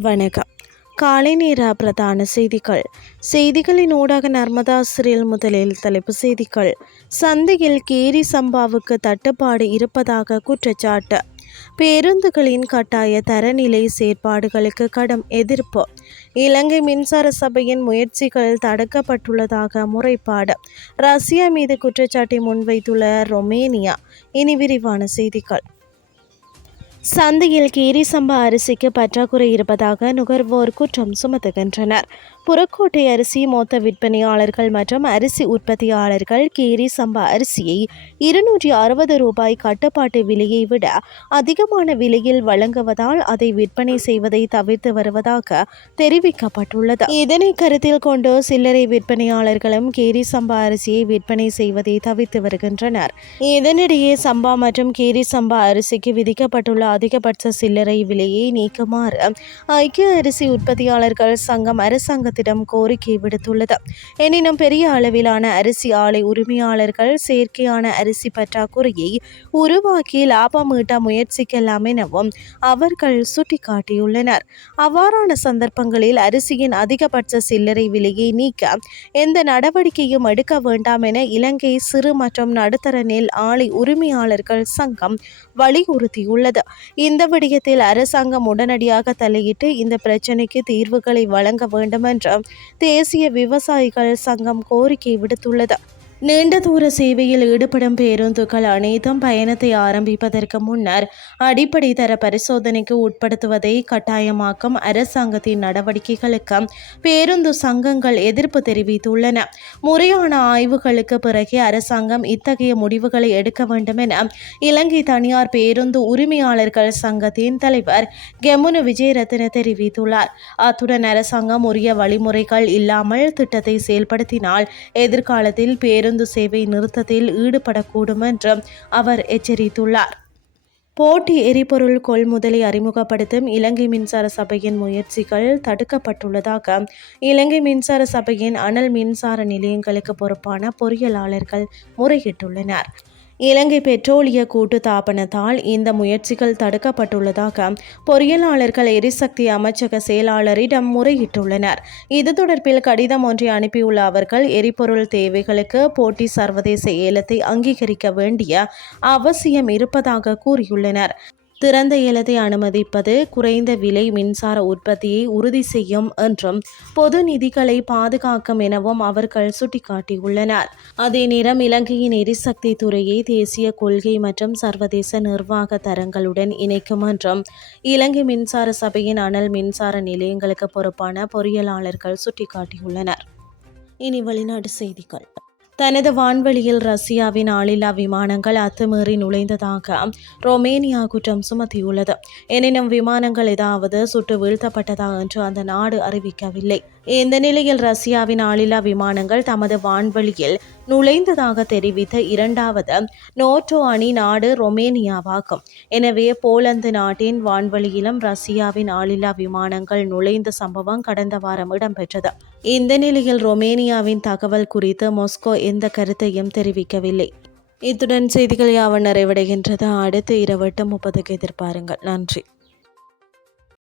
வணக்கம். காலை நேர பிரதான செய்திகள். செய்திகளின் ஊடாக நர்மதா சிறில் முதலில் தலைப்பு செய்திகள். சந்தையில் கேரி சம்பாவுக்கு தட்டுப்பாடு இருப்பதாக குற்றச்சாட்டு. பேருந்துகளின் கட்டாய தரநிலை செயற்பாடுகளுக்கு கடும் எதிர்ப்பு. இலங்கை மின்சார சபையின் முயற்சிகள் தடுக்கப்பட்டுள்ளதாக முறைப்பாடு. ரஷ்யா மீது குற்றச்சாட்டை முன்வைத்துள்ள ரொமேனியா. இனி விரிவான செய்திகள். சந்தையில் கீரி சம்பா அரிசிக்கு பற்றாக்குறை இருப்பதாக நுகர்வோர் குற்றம் சுமத்துகின்றனர். புறக்கோட்டை அரிசி மொத்த விற்பனையாளர்கள் மற்றும் அரிசி உற்பத்தியாளர்கள் கேரி சம்பா அரிசியை இருநூற்றி அறுபது ரூபாய் கட்டுப்பாட்டு விலையை விட அதிகமான விலையில் வழங்குவதால் அதை விற்பனை செய்வதை தவிர்த்து வருவதாக தெரிவிக்கப்பட்டுள்ளது. இதனை கருத்தில் கொண்டு சில்லறை விற்பனையாளர்களும் கேரி சம்பா அரிசியை விற்பனை செய்வதை தவிர்த்து வருகின்றனர். இதனிடையே சம்பா மற்றும் கேரி சம்பா அரிசிக்கு விதிக்கப்பட்டுள்ள அதிகபட்ச சில்லறை விலையை நீக்குமாறு ஐக்கிய அரிசி உற்பத்தியாளர்கள் சங்கம் அரசாங்கத்திடம் கோரிக்கை விடுத்துள்ளது. எனினும் பெரிய அளவிலான அரிசி ஆலை உரிமையாளர்கள் செயற்கையான அரிசி பற்றாக்குறையை உருவாக்கி லாபம் ஈட்ட முயற்சிக்கலாம் எனவும் அவர்கள் சுட்டிக்காட்டியுள்ளனர். அவ்வாறான சந்தர்ப்பங்களில் அரிசியின் அதிகபட்ச சில்லறை விலையை நீக்க எந்த நடவடிக்கையும் எடுக்க வேண்டாம் என இலங்கை சிறு மற்றும் நடுத்தர நெல் ஆலை உரிமையாளர்கள் சங்கம் வலியுறுத்தியுள்ளது. இந்த விடயத்தில் அரசாங்கம் உடனடியாக தலையிட்டு இந்த பிரச்சினைக்கு தீர்வுகளை வழங்க வேண்டும் என்று தேசிய விவசாயிகள் சங்கம் கோரிக்கை விடுத்துள்ளது. நீண்ட தூர சேவையில் ஈடுபடும் பேருந்துகள் அனைத்தும் பயணத்தை ஆரம்பிப்பதற்கு முன்னர் அடிப்படை தர பரிசோதனைக்கு உட்படுத்துவதை கட்டாயமாக்கும் அரசாங்கத்தின் நடவடிக்கைகளுக்கு பேருந்து சங்கங்கள் எதிர்ப்பு தெரிவித்துள்ளன. முறையான ஆய்வுகளுக்கு பிறகே அரசாங்கம் இத்தகைய முடிவுகளை எடுக்க வேண்டும் என இலங்கை தனியார் பேருந்து உரிமையாளர்கள் சங்கத்தின் தலைவர் கெமுனு விஜயரத்ன தெரிவித்துள்ளார். அத்துடன் அரசாங்கம் உரிய வழிமுறைகள் இல்லாமல் திட்டத்தை செயல்படுத்தினால் எதிர்காலத்தில் பேருந்து பேருந்து சேவை நிறுத்தத்தில் ஈடுபடக்கூடும் என்று அவர் எச்சரித்துள்ளார். போட்டி எரிபொருள் கொள்முதலை அறிமுகப்படுத்தும் இலங்கை மின்சார சபையின் முயற்சிகள் தடுக்கப்பட்டுள்ளதாக இலங்கை மின்சார சபையின் அனல் மின்சார நிலையங்களுக்கு பொறுப்பான பொறியியலாளர்கள் முறையிட்டுள்ளனர். இலங்கை பெட்ரோலிய கூட்டு தாபனத்தால் இந்த முயற்சிகள் தடுக்கப்பட்டுள்ளதாக பொறியியலாளர்கள் எரிசக்தி அமைச்சக செயலாளரிடம் முறையிட்டுள்ளனர். இது தொடர்பில் கடிதம் ஒன்றை அனுப்பியுள்ள அவர்கள் எரிபொருள் தேவைகளுக்கு போட்டி சர்வதேச ஏலத்தை அங்கீகரிக்க வேண்டிய அவசியம் இருப்பதாக கூறியுள்ளனர். திறந்த ஏலத்தை அனுமதிப்பது குறைந்த விலை மின்சார உற்பத்தியை உறுதி செய்யும் என்றும் பொது நிதிகளை பாதுகாக்கும் எனவும் அவர்கள் சுட்டிக்காட்டியுள்ளனர். அதே நேரம் இலங்கையின் எரிசக்தி துறையை தேசிய கொள்கை மற்றும் சர்வதேச நிர்வாக தரங்களுடன் இணைக்கும் என்றும் இலங்கை மின்சார சபையின் அனல் மின்சார நிலையங்களுக்கு பொறுப்பான பொறியியலாளர்கள் சுட்டிக்காட்டியுள்ளனர். இனி வெளிநாட்டு செய்திகள். தனது வான்வெளியில் ரஷ்யாவின் ஆளில்லா விமானங்கள் அத்துமீறி நுழைந்ததாக ரொமேனியா குற்றம் சுமத்தியுள்ளது. எனினும் விமானங்கள் ஏதாவது சுட்டு வீழ்த்தப்பட்டதா என்று அந்த நாடு அறிவிக்கவில்லை. இந்த நிலையில் ரஷ்யாவின் ஆளில்லா விமானங்கள் தமது வான்வெளியில் நுழைந்ததாக தெரிவித்த இரண்டாவது நோட்டோ அணி நாடு ரொமேனியாவாகும். எனவே போலந்து நாட்டின் வான்வெளியிலும் ரஷ்யாவின் ஆளில்லா விமானங்கள் நுழைந்த சம்பவம் கடந்த வாரம் இடம்பெற்றது. இந்த நிலையில் ரொமேனியாவின் தகவல் குறித்து மொஸ்கோ எந்த கருத்தையும் தெரிவிக்கவில்லை. இத்துடன் செய்திகள் யாவன் நிறைவடைகின்றது. அடுத்து இரவு முப்பதுக்கு எதிர்பாருங்கள். நன்றி.